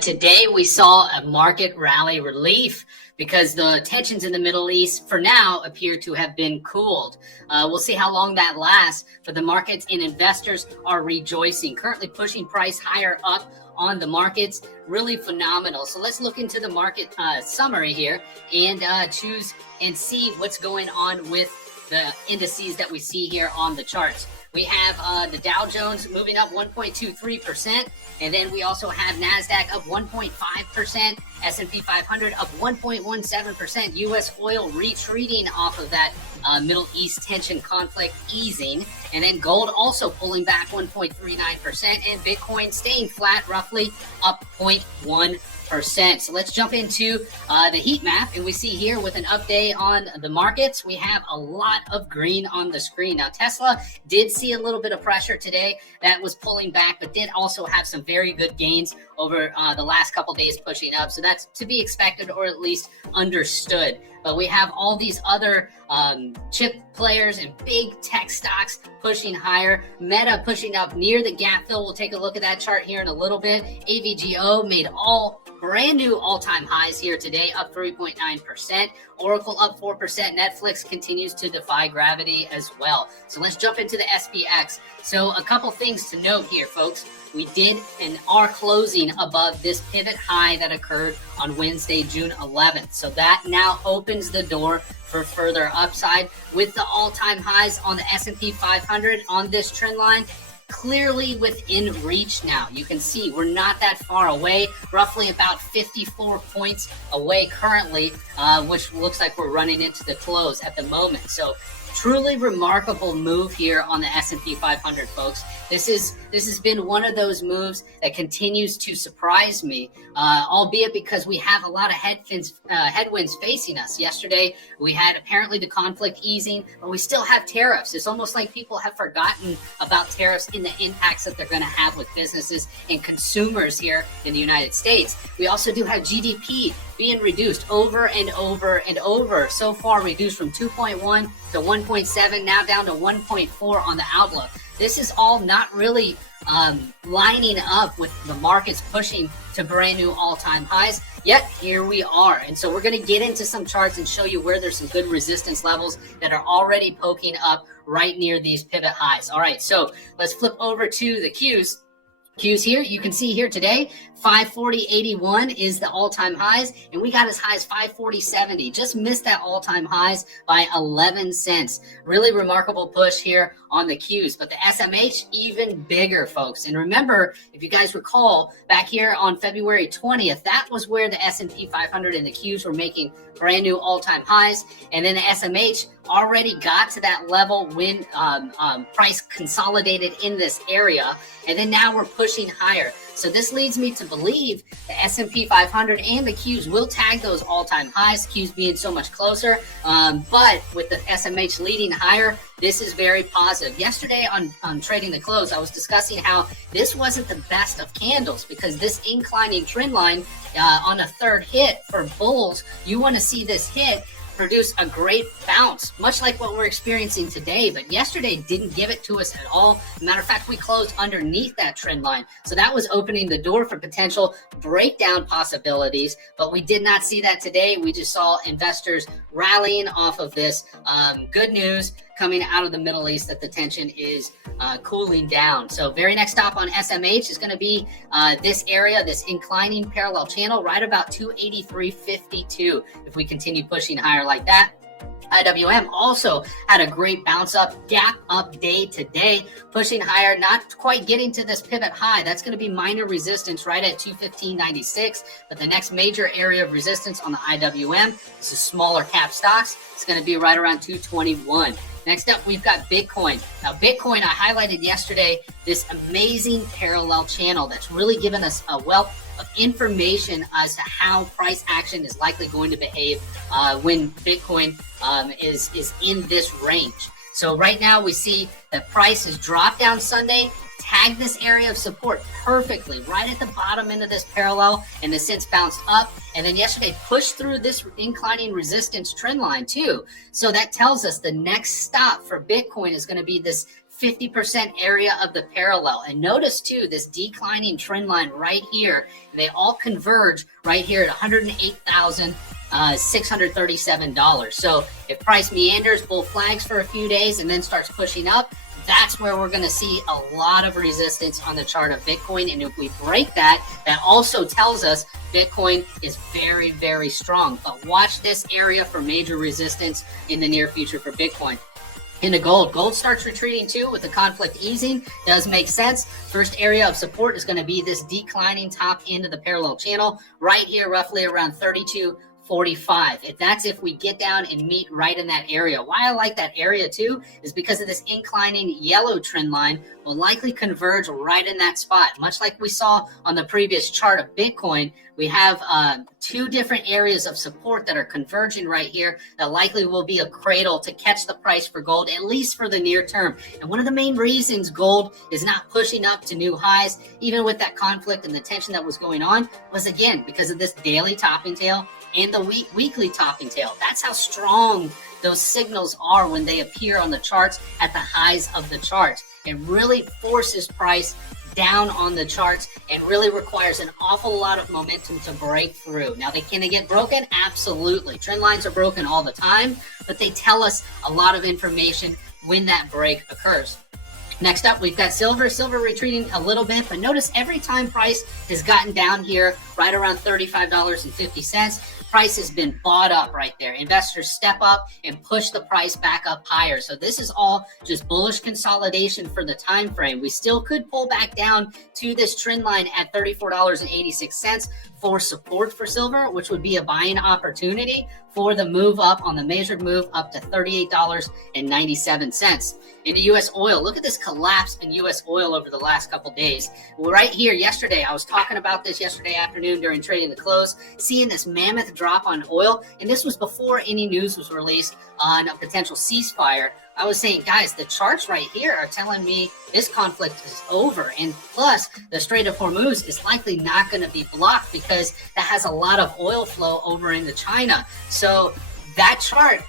today we saw a market rally relief because the tensions in the Middle East for now appear to have been cooled. We'll see how long that lasts, but the markets and investors are rejoicing, currently pushing price higher up on the markets. Really phenomenal. So let's look into the market summary here and choose and see what's going on with the indices that we see here on the charts. We have the Dow Jones moving up 1.23%, and then we also have NASDAQ up 1.5%, S&P 500 up 1.17%, U.S. oil retreating off of that Middle East tension conflict easing, and then gold also pulling back 1.39%, and Bitcoin staying flat, roughly up 0.1%. So let's jump into the heat map, and we see here with an update on the markets, we have a lot of green on the screen. Now, Tesla did see a little bit of pressure today that was pulling back, but did also have some very good gains over the last couple days pushing up. So that's to be expected, or at least understood. But we have all these other chip players and big tech stocks pushing higher. Meta pushing up near the gap fill. We'll take a look at that chart here in a little bit. AVGO made all brand new all-time highs here today, up 3.9%. Oracle up 4%. Netflix continues to defy gravity as well. So let's jump into the SPX. So a couple things to note here, folks. We did and are closing above this pivot high that occurred on Wednesday, June 11th. So that now opens the door for further upside with the all-time highs on the S&P 500 on this trend line. Clearly within reach now. You can see we're not that far away, roughly about 54 points away currently, which looks like we're running into the close at the moment. So truly remarkable move here on the S&P 500, folks. This has been one of those moves that continues to surprise me, albeit because we have a lot of headwinds facing us. Yesterday, we had apparently the conflict easing, but we still have tariffs. It's almost like people have forgotten about tariffs and the impacts that they're going to have with businesses and consumers here in the United States. We also do have GDP being reduced over and over and over. So far reduced from 2.1 to 1.7, now down to 1.4 on the outlook. This is all not really lining up with the markets pushing to brand new all-time highs. Yet here we are. And so we're going to get into some charts and show you where there's some good resistance levels that are already poking up right near these pivot highs. All right, so let's flip over to the Qs. Qs here, you can see here today, 540.81 is the all-time highs, and we got as high as 540.70. Just missed that all-time highs by 11 cents. Really remarkable push here on the Qs, but the SMH even bigger, folks. And remember, if you guys recall, back here on February 20th, that was where the S&P 500 and the Qs were making brand new all-time highs, and then the SMH already got to that level when price consolidated in this area, and then now we're pushing higher. So this leads me to believe the S&P 500 and the Qs will tag those all-time highs, Qs being so much closer, but with the SMH leading higher, this is very positive. Yesterday on Trading the Close, I was discussing how this wasn't the best of candles because this inclining trend line on a third hit for bulls, you want to see this hit produce a great bounce, much like what we're experiencing today. But yesterday didn't give it to us at all. Matter of fact, we closed underneath that trend line. So that was opening the door for potential breakdown possibilities. But we did not see that today. We just saw investors rallying off of this good news coming out of the Middle East that the tension is cooling down. So very next stop on SMH is going to be this area, this inclining parallel channel, right about 283.52 if we continue pushing higher like that. IWM also had a great bounce up, gap up day today, pushing higher, not quite getting to this pivot high. That's going to be minor resistance right at 215.96. But the next major area of resistance on the IWM, this is smaller cap stocks, it's going to be right around 221. Next up, we've got Bitcoin. Now, Bitcoin, I highlighted yesterday this amazing parallel channel that's really given us a wealth of information as to how price action is likely going to behave when Bitcoin is in this range. So right now we see that price has dropped down Sunday, tagged this area of support perfectly right at the bottom end of this parallel, and has since bounced up, and then yesterday pushed through this inclining resistance trend line too. So that tells us the next stop for Bitcoin is going to be this 50% area of the parallel. And notice too, this declining trend line right here, they all converge right here at $108,637. So if price meanders, bull flags for a few days and then starts pushing up, that's where we're going to see a lot of resistance on the chart of Bitcoin. And if we break that, that also tells us Bitcoin is very, very strong. But watch this area for major resistance in the near future for Bitcoin. Into gold starts retreating too with the conflict easing. Does make sense. First area of support is going to be this declining top end of the parallel channel right here, roughly around 32.45. That's if we get down and meet right in that area. Why I like that area too is because of this inclining yellow trend line will likely converge right in that spot. Much like we saw on the previous chart of Bitcoin, we have two different areas of support that are converging right here that likely will be a cradle to catch the price for gold, at least for the near term. And one of the main reasons gold is not pushing up to new highs, even with that conflict and the tension that was going on, was again because of this daily topping tail and the weekly topping tail. That's how strong those signals are when they appear on the charts at the highs of the charts. It really forces price down on the charts and really requires an awful lot of momentum to break through. Now, can they get broken? Absolutely. Trend lines are broken all the time, but they tell us a lot of information when that break occurs. Next up, we've got silver. Silver retreating a little bit, but notice every time price has gotten down here right around $35.50, price has been bought up right there. Investors step up and push the price back up higher. So this is all just bullish consolidation for the time frame. We still could pull back down to this trend line at $34.86 for support for silver, which would be a buying opportunity for the move up on the measured move up to $38.97. In the U.S. oil, look at this collapse in U.S. oil over the last couple days. Well, right here yesterday, I was talking about this yesterday afternoon during trading the close, seeing this mammoth drop on oil, and this was before any news was released on a potential ceasefire. I was saying, guys, the charts right here are telling me this conflict is over. And plus, the Strait of Hormuz is likely not going to be blocked because that has a lot of oil flow over into China. So that chart,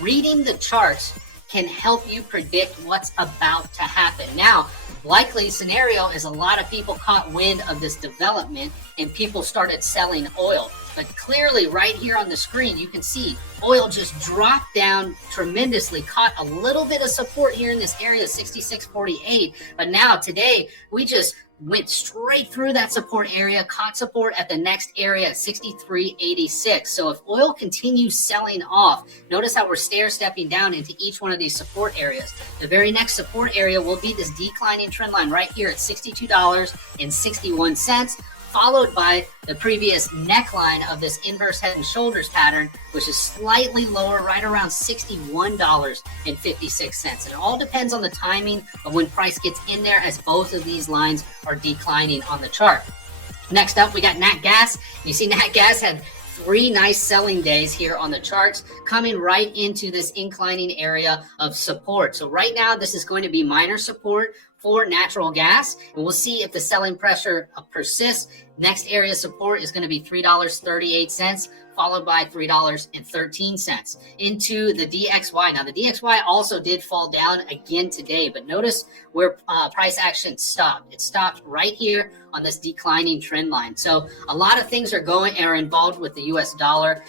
reading the charts can help you predict what's about to happen. Now, likely scenario is a lot of people caught wind of this development and people started selling oil. But clearly right here on the screen, you can see oil just dropped down tremendously, caught a little bit of support here in this area, 66.48. But now today, we just went straight through that support area, caught support at the next area at 63.86. So if oil continues selling off, notice how we're stair-stepping down into each one of these support areas. The very next support area will be this declining trend line right here at $62.61. Followed by the previous neckline of this inverse head and shoulders pattern, which is slightly lower, right around $61.56. And it all depends on the timing of when price gets in there, as both of these lines are declining on the chart. Next up, we got Nat Gas. You see Nat Gas had 3 nice selling days here on the charts, coming right into this inclining area of support. So right now, this is going to be minor support for natural gas, and we'll see if the selling pressure persists. Next area of support is going to be $3.38, followed by $3.13 into the DXY. Now, the DXY also did fall down again today, but notice where price action stopped. It stopped right here on this declining trend line. So a lot of things are involved with the US dollar.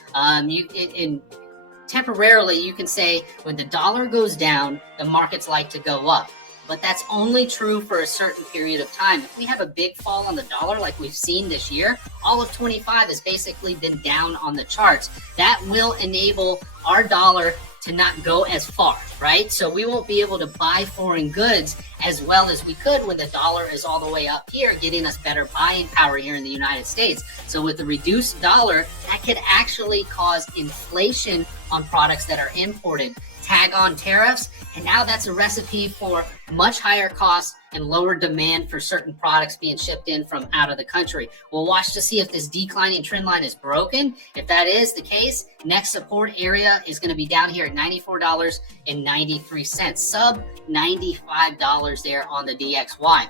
Temporarily, you can say when the dollar goes down, the markets like to go up. But that's only true for a certain period of time. If we have a big fall on the dollar like we've seen this year, all of 25 has basically been down on the charts. That will enable our dollar to not go as far, right? So we won't be able to buy foreign goods as well as we could when the dollar is all the way up here, getting us better buying power here in the United States. So with the reduced dollar, that could actually cause inflation on products that are imported. Tag on tariffs, and now that's a recipe for much higher costs and lower demand for certain products being shipped in from out of the country. We'll watch to see if this declining trend line is broken. If that is the case, next support area is going to be down here at $94.93, sub $95 there on the DXY.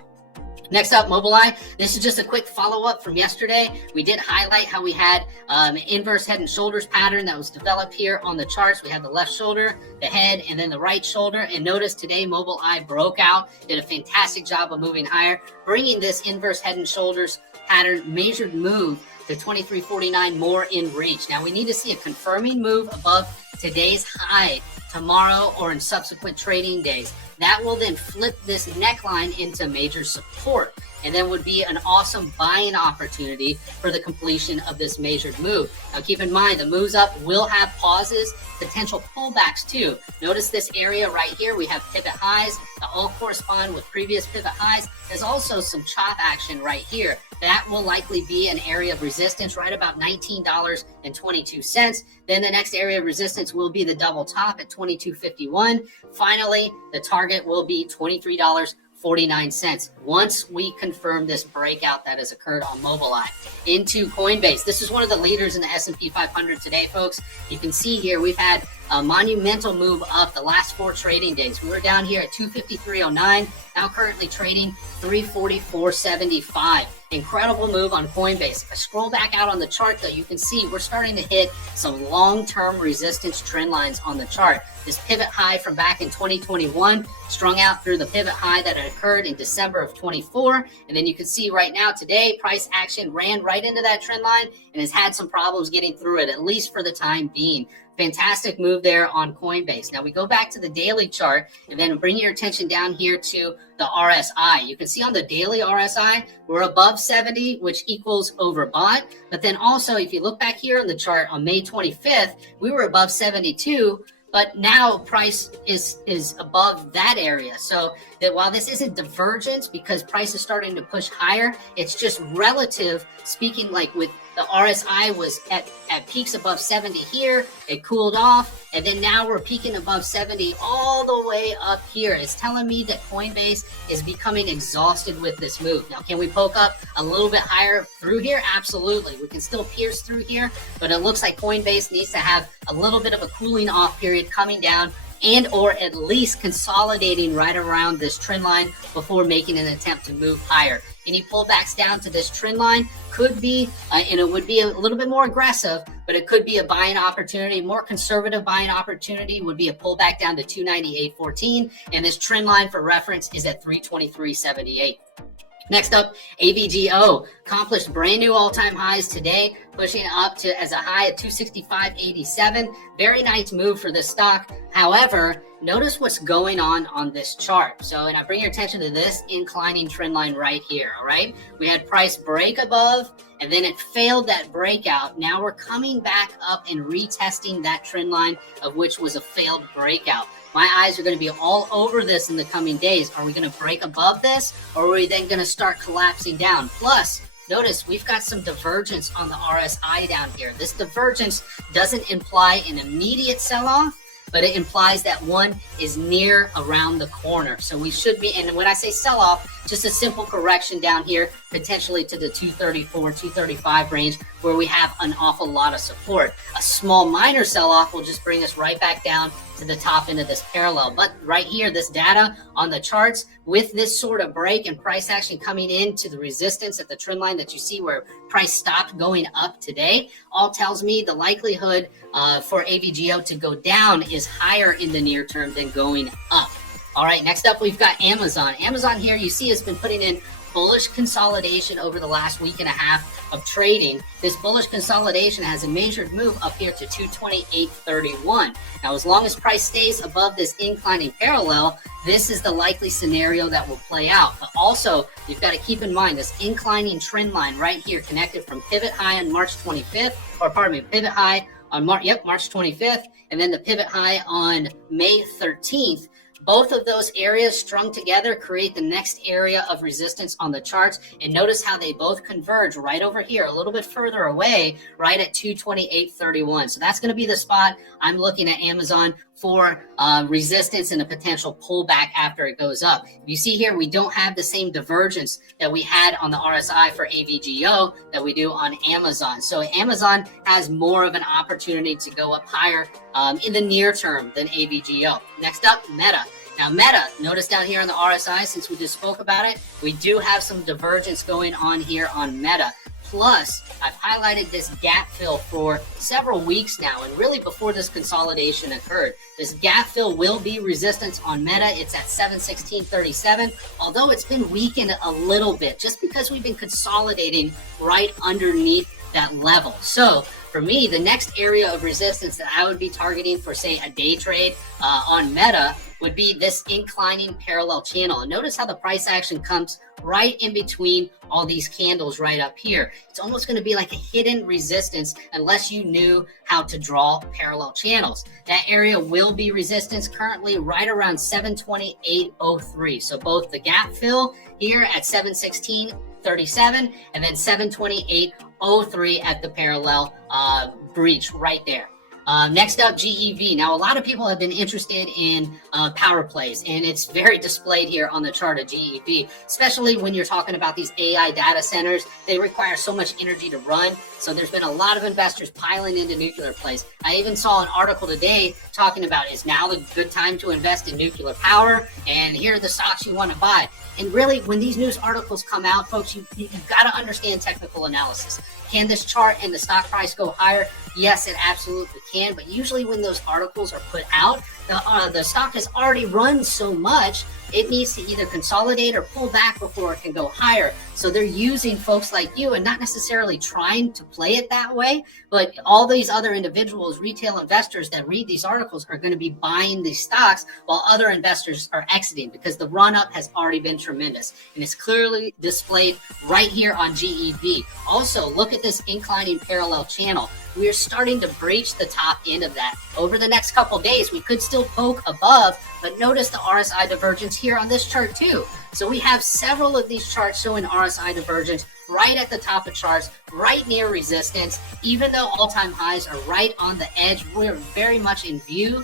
Next up, Mobileye. This is just a quick follow-up from yesterday. We did highlight how we had an inverse head and shoulders pattern that was developed here on the charts. We have the left shoulder, the head, and then the right shoulder. And notice today, Mobileye broke out, did a fantastic job of moving higher, bringing this inverse head and shoulders pattern measured move to 2349 more in reach. Now we need to see a confirming move above today's high tomorrow or in subsequent trading days. That will then flip this neckline into major support, and then would be an awesome buying opportunity for the completion of this measured move. Now keep in mind, the moves up will have pauses, potential pullbacks too. Notice this area right here, we have pivot highs that all correspond with previous pivot highs. There's also some chop action right here. That will likely be an area of resistance right about $19.22. Then the next area of resistance will be the double top at $22.51. Finally, the target will be $23.49 once we confirm this breakout that has occurred on Mobileye. Into Coinbase. This is one of the leaders in the S&P 500 today, folks. You can see here we've had a monumental move up the last 4 trading days. We were down here at 253.09, now currently trading 344.75. Incredible move on Coinbase. If I scroll back out on the chart, though, you can see we're starting to hit some long-term resistance trend lines on the chart. This pivot high from back in 2021 strung out through the pivot high that had occurred in December of 24. And then you can see right now today, price action ran right into that trend line and has had some problems getting through it, at least for the time being. Fantastic move there on Coinbase. Now we go back to the daily chart and then bring your attention down here to the RSI. You can see on the daily RSI, we're above 70, which equals overbought. But then also, if you look back here on the chart on May 25th, we were above 72. But now price is above that area. So that while this isn't divergence because price is starting to push higher, it's just relative speaking, like with the RSI was at peaks above 70 here, it cooled off, and then now we're peaking above 70 all the way up here. It's telling me that Coinbase is becoming exhausted with this move. Now, can we poke up a little bit higher through here? Absolutely. We can still pierce through here, but it looks like Coinbase needs to have a little bit of a cooling off period coming down and or at least consolidating right around this trend line before making an attempt to move higher. Any pullbacks down to this trend line could be, and it would be a little bit more aggressive, but it could be a buying opportunity. More conservative buying opportunity would be a pullback down to 298.14, and this trend line for reference is at 323.78. Next up, AVGO accomplished brand new all-time highs today, pushing up to as a high at 265.87. Very nice move for this stock. However, notice what's going on this chart. So, and I bring your attention to this inclining trend line right here, all right? We had price break above, and then it failed that breakout. Now we're coming back up and retesting that trend line, of which was a failed breakout. My eyes are going to be all over this in the coming days. Are we going to break above this, or are we then going to start collapsing down? Plus, notice we've got some divergence on the RSI down here. This divergence doesn't imply an immediate sell-off, but it implies that one is near around the corner. So we should be, and when I say sell-off, just a simple correction down here, potentially to the 234, 235 range, where we have an awful lot of support. A small minor sell-off will just bring us right back down to the top end of this parallel. But right here, this data on the charts with this sort of break and price action coming into the resistance at the trend line that you see where price stopped going up today, all tells me the likelihood for AVGO to go down is higher in the near term than going up. All right, next up, we've got Amazon. Amazon here, you see, has been putting in bullish consolidation over the last week and a half of trading. This bullish consolidation has a measured move up here to 228.31. Now, as long as price stays above this inclining parallel, this is the likely scenario that will play out. But also, you've got to keep in mind this inclining trend line right here connected from pivot high on March 25th, or pardon me, pivot high on March 25th, and then the pivot high on May 13th. Both of those areas strung together create the next area of resistance on the charts. And notice how they both converge right over here, a little bit further away, right at 228.31. So that's going to be the spot I'm looking at Amazon for resistance and a potential pullback after it goes up. You see here, we don't have the same divergence that we had on the RSI for AVGO that we do on Amazon. So Amazon has more of an opportunity to go up higher in the near term than AVGO. Next up, Meta. Now Meta, notice down here on the RSI, since we just spoke about it, we do have some divergence going on here on Meta. Plus, I've highlighted this gap fill for several weeks now, and really before this consolidation occurred. This gap fill will be resistance on Meta. It's at 716.37, although it's been weakened a little bit just because we've been consolidating right underneath that level. So for me, the next area of resistance that I would be targeting for, say, a day trade on Meta would be this inclining parallel channel. And notice how the price action comes right in between all these candles right up here. It's almost going to be like a hidden resistance unless you knew how to draw parallel channels. That area will be resistance currently right around 728.03. So both the gap fill here at 716.37 and then 728.03 at the parallel breach right there. Next up, GEV. Now, a lot of people have been interested in power plays, and it's very displayed here on the chart of GEV, especially when you're talking about these AI data centers. They require so much energy to run, so there's been a lot of investors piling into nuclear plays. I even saw an article today talking about, is now the good time to invest in nuclear power, and here are the stocks you want to buy. And really, when these news articles come out, folks, you've got to understand technical analysis. Can this chart and the stock price go higher? Yes, it absolutely can. But usually when those articles are put out, the stock has already run so much, it needs to either consolidate or pull back before it can go higher. So they're using folks like you and not necessarily trying to play it that way, but all these other individuals, retail investors that read these articles are going to be buying these stocks while other investors are exiting because the run up has already been tremendous. And it's clearly displayed right here on GEV. Also, look at this inclining parallel channel. We are starting to breach the top end of that. Over the next couple days, we could still poke above, but notice the RSI divergence here on this chart too. So we have several of these charts showing RSI divergence right at the top of charts, right near resistance. Even though all-time highs are right on the edge, we're very much in view.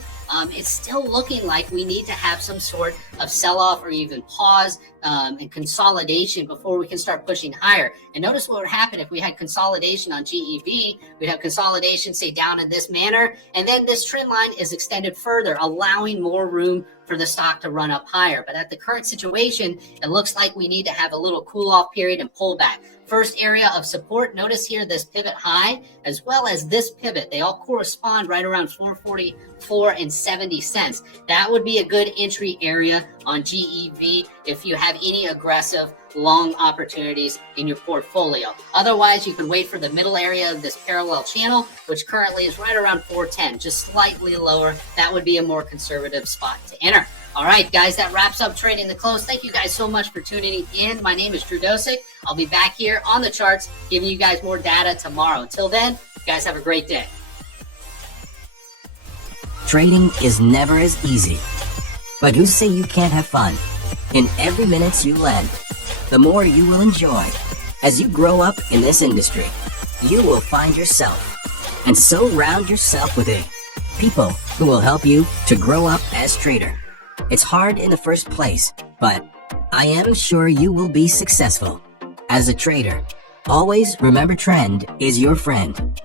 It's still looking like we need to have some sort of sell-off or even pause and consolidation before we can start pushing higher. And notice what would happen if we had consolidation on GEV. We'd have consolidation, say, down in this manner, and then this trend line is extended further, allowing more room for the stock to run up higher. But at the current situation, it looks like we need to have a little cool-off period and pull back. First area of support, notice here this pivot high as well as this pivot. They all correspond right around 444.70. That would be a good entry area on GEV if you have any aggressive long opportunities in your portfolio. Otherwise, you can wait for the middle area of this parallel channel, which currently is right around 410, just slightly lower. That would be a more conservative spot to enter. All right, guys, that wraps up Trading the Close. Thank you guys so much for tuning in. My name is Drew Dosick. I'll be back here on the charts giving you guys more data tomorrow. Until then, you guys have a great day. Trading is never as easy. But who say you can't have fun? In every minute you lend, the more you will enjoy. As you grow up in this industry, you will find yourself and surround yourself with people who will help you to grow up as trader. It's hard in the first place, but I am sure you will be successful. As a trader, always remember trend is your friend.